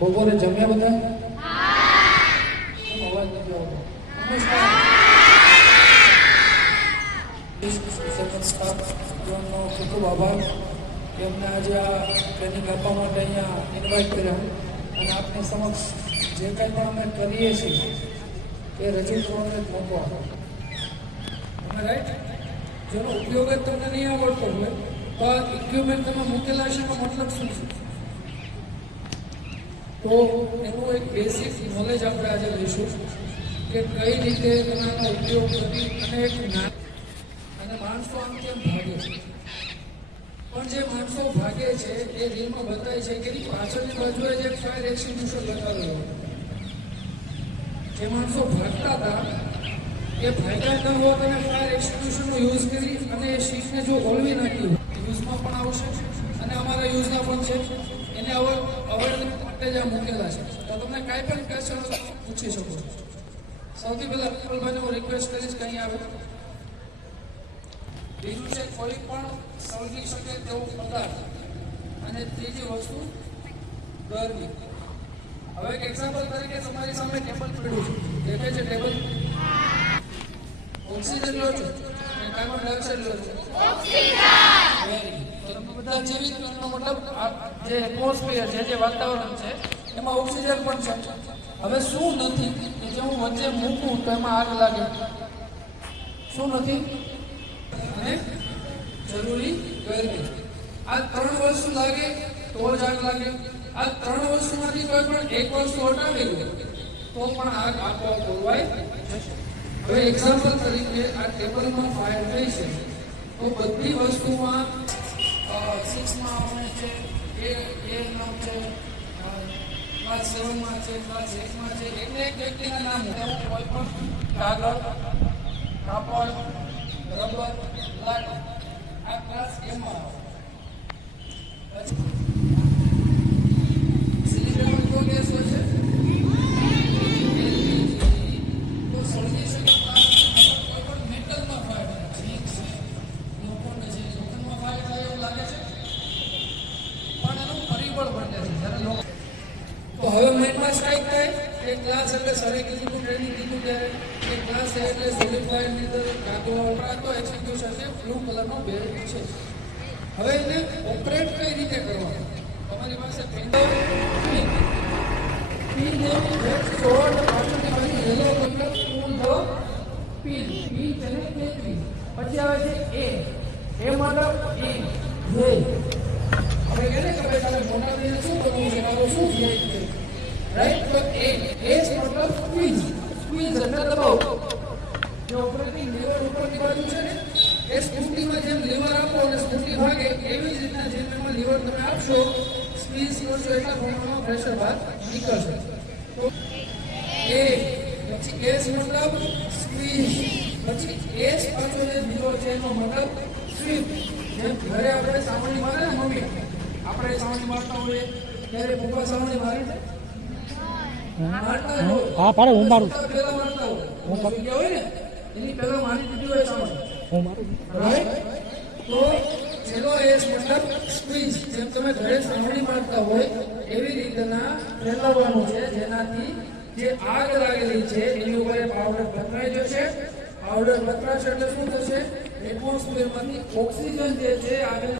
બપોરે જમ્યા બધા? અવાજ નથી આવતો. નમસ્કાર. ખૂબ ખૂબ આભાર કે અમને આજે આ ટ્રેનિંગ આપવા માટે અહીંયા ઇન્વાઇટ કર્યા અને આપની સમક્ષ જે કંઈ પણ અમે કરીએ છીએ એ રજૂ કરવાનો એક મોકો આપો. અમે રાઈટ જેનો ઉપયોગ જ તમને નહીં આવડતો હોય તો આ ઇક્વિપમેન્ટ તમે મૂકેલા છે એનો મતલબ શું છે? તો એનું એક બેસિક નોલેજ આપણે આજે લઈશું કે કઈ રીતે તેનો ઉપયોગ કરી અને એક અને માણસો આમ કેમ ભાગે છે. પણ જે માણસો ભાગે છે એ રીલમાં બતાય છે કે પાછળની બાજુએ જે ફાયર એક્સટિંગ્યુશર લગાવેલું જે માણસો ભાગતા હતા એ ભાગ્યા ન હોત અને ફાયર એક્સટિંગ્યુશરનો યુઝ કરી અને એ શીખને જો ઓલવી નાખ્યું યુઝમાં પણ આવશે અને અમારા યુઝના પણ છે એને અવેરનેસ માટે જ આ મૂકેલા છે. તો તમને કાંઈ પણ ક્વેશ્ચન પૂછી શકો છો. સૌથી પહેલાં વિપુલભાઈને હું રિક્વેસ્ટ કરીશ કે અહીં આવે. બીજું છે કોઈ પણ સળગી શકે તેવો પદાર્થ અને ત્રીજી વસ્તુ ગરમી. હવે એક એક્ઝામ્પલ તરીકે તમારી સામે ટેબલ પડ્યું છે, દેખાય છે ટેબલ? ઓક્સિજન લો છો અને કાર્બન ડાયોક્સાઇડ લો છો? ઓક્સિજન. તો તમે બધા જીવિત પ્રાણીનો મતલબ જે એટમોસ્ફિયર છે, જે વાતાવરણ છે એમાં ઓક્સિજન પણ છે. હવે શું નથી કે જે હું વચ્ચે મૂકું તો એમાં આગ લાગે? શું નથી? અને જરૂરી ગરમી. આ ત્રણ વસ્તુ લાગે તો જ આગ લાગે. આ ત્રણ વસ્તુમાંથી કોઈ પણ એક વસ્તુ હટાવી દે તો પણ આગ આપોઆપ ઓલવાઈ જશે. હવે એક્ઝામ્પલ તરીકે આ ટેબલમાં ફાયર થઈ છે તો બધી વસ્તુમાં 6માં આપણે છે એ નામ છે, ક્લાસ 7માં છે, ક્લાસ 8માં છે, એટલે એક વ્યક્તિના નામ કોઈ પણ કાગળ, કાપડ, રબર, લાકડું આ ક્લાસ એમાં આવે. સિલિન્ડરમાં કયો ગેસ હોય છે? તો સળગી શકે કોઈ પણ મેટલમાં ફાયર થાય છે, લોખંડ છે, લોખંડમાં ફાયર થાય એવું લાગે છે પણ એનું પરિબળ બને છે જ્યારે લોકો. તો હવે માઇન્ડમાં સ્ટ્રાઇક થાય એક ક્લાસ એટલે સરે કીધું ટ્રેનિંગ કીધું ત્યારે એક ક્લાસ એટલે સોલિફાયરની અંદર કાગળ તો એક્ઝિક્યુશન છે બ્લુ કલરનો બેલ છે. હવે એને ઓપરેટ કઈ રીતે કરવાનું? તમારી પાસે પિન શોર્ટ પાછળની બાજુ yellow colour pull the pin pin છે ને કેવી પછી આવે છે એ મતલબ એ જે હવે એને ખબર છે મોટા થઈને શું કરવું છે આવો શું છે રાઈટ. તો એ મતલબ સ્ક્વીઝ સ્ક્વીઝ એટલે દબાવો. જે ઓપરેટિંગ લીવર ઉપરની બાજુ છે ને એ સ્કૂટીમાં જેમ લીવર આપો અને સ્કૂટી ભાગે એવી જ રીતના જેમ એમાં લીવર તમે આપશો સ્ક્વીઝ કરશો એટલા પ્રમાણમાં પ્રેશર બહાર નીકળશે. તો એ પછી એસ મતલબ સ્ક્વીઝ પછી એસ પાછો જે બીજો છે એનો મતલબ સ્વીપ. જેમ ઘરે આપણે સાવણી મારે ને મમ્મી આપણે સાવણી મારતા હોઈએ ત્યારે પપ્પા સાવણી મારે છે? હા પાડે હું મારું પહેલા મારતા હોય ને એની પહેલા મારી દીધી હોય સાવણી હું મારું રાઈટ. તો ચેલો એસ મતલબ સ્ક્વીઝ જેમ તમે ઘરે સાવણી મારતા હોય એવી રીતના ફેલાવવાનું છે જેનાથી જે આગ લાગેલી છે એની ઉપર પાવડર પથરાઈ જશે. પાવડર પથરાશે એટલે શું થશે? એટમોસ્ફિયરમાંથી ઓક્સિજન જે છે આગળ